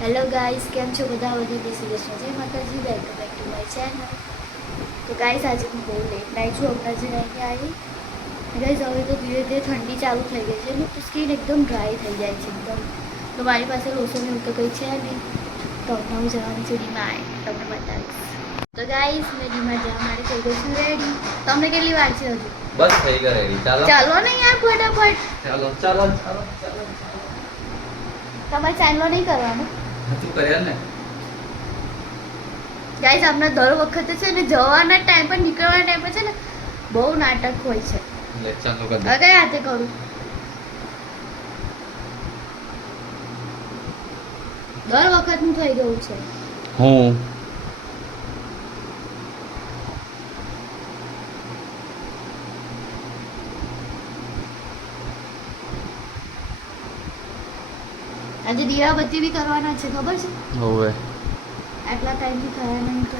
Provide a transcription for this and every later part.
Hello guys, કેમ છો બધા? બધી બેસી જય માતાજી, welcome back to my channel. તો ગાઈસ, આજે હું બહુ લેટ નાઈ છું. હમણાં જ અહીંયા આવી. ગાઈસ, હવે તો ધીરે ધીરે ઠંડી ચાલુ થઈ ગઈ છે ને, તો સ્કિન એકદમ ડ્રાય થઈ જાય છે એકદમ. તો મારી પાસે લોશન એવું તો કંઈ છે નહીં, તો હમણાં હું જવાની છું ડીમાર્ટ, તમને બતાવીશ. તો ગાઈસ, મેં ડીમાર્ટ જવા માટે થઈ ગઈ છું રેડી. તમને કેટલી વાર છે હજુ? બસ થઈ ગયા રેડી. ચાલો ને યાર, ફટાફટ. ચાલો. તમારે ચાલો નહીં કરવાનું. તું કર્યા ને. ગાઈસ, આપણે દર વખતે છે ને જવાના ટાઈમ પર નીકળવાના ટાઈમ પર છે ને બહુ નાટક હોય છે. લે ચાલો કર દે. હવે કઈ હાથે કરું? દર વખતનું થઈ ગયું છે. હું આજે દીવાબત્તી બી કરવાના છે, ખબર છે? હોવે આટલા ટાઈમથી થયા નહીં તો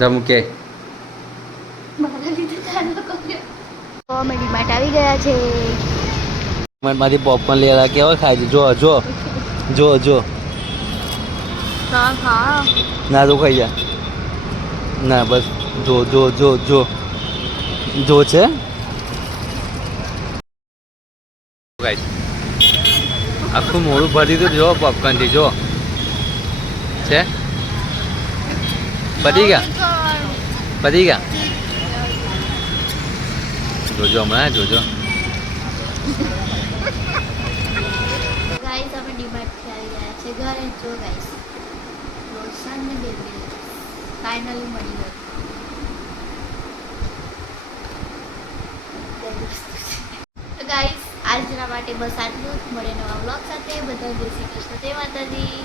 જમ કે મારા લીધે ચાલો કર્યો. તો અમે ડીમાર્ટ આવી ગયા છે. માંથી પોપકોર્ન લેવા કેવા ખાય છે? જો હા હા, ના તો ખાઈ જા. ના બસ જો છે. ગાઈસ, આખું મોડું ભરી દીધું. જો પોપકોર્ન થી જો છે. પતી ગયા જોજો હમણાં જોજો. ગાઈસ, અમે ડીમાર્ટથી આવી ગયા છે ઘરે. જો ગાઈસ, લોશન ને બેબી ફાઇનલી મળી ગયું. તો ગાઈસ, આજના માટે બસ આટલું જ. મળે નવા વ્લોગ સાથે. બધા જય શ્રી કૃષ્ણ, જય માતાજી.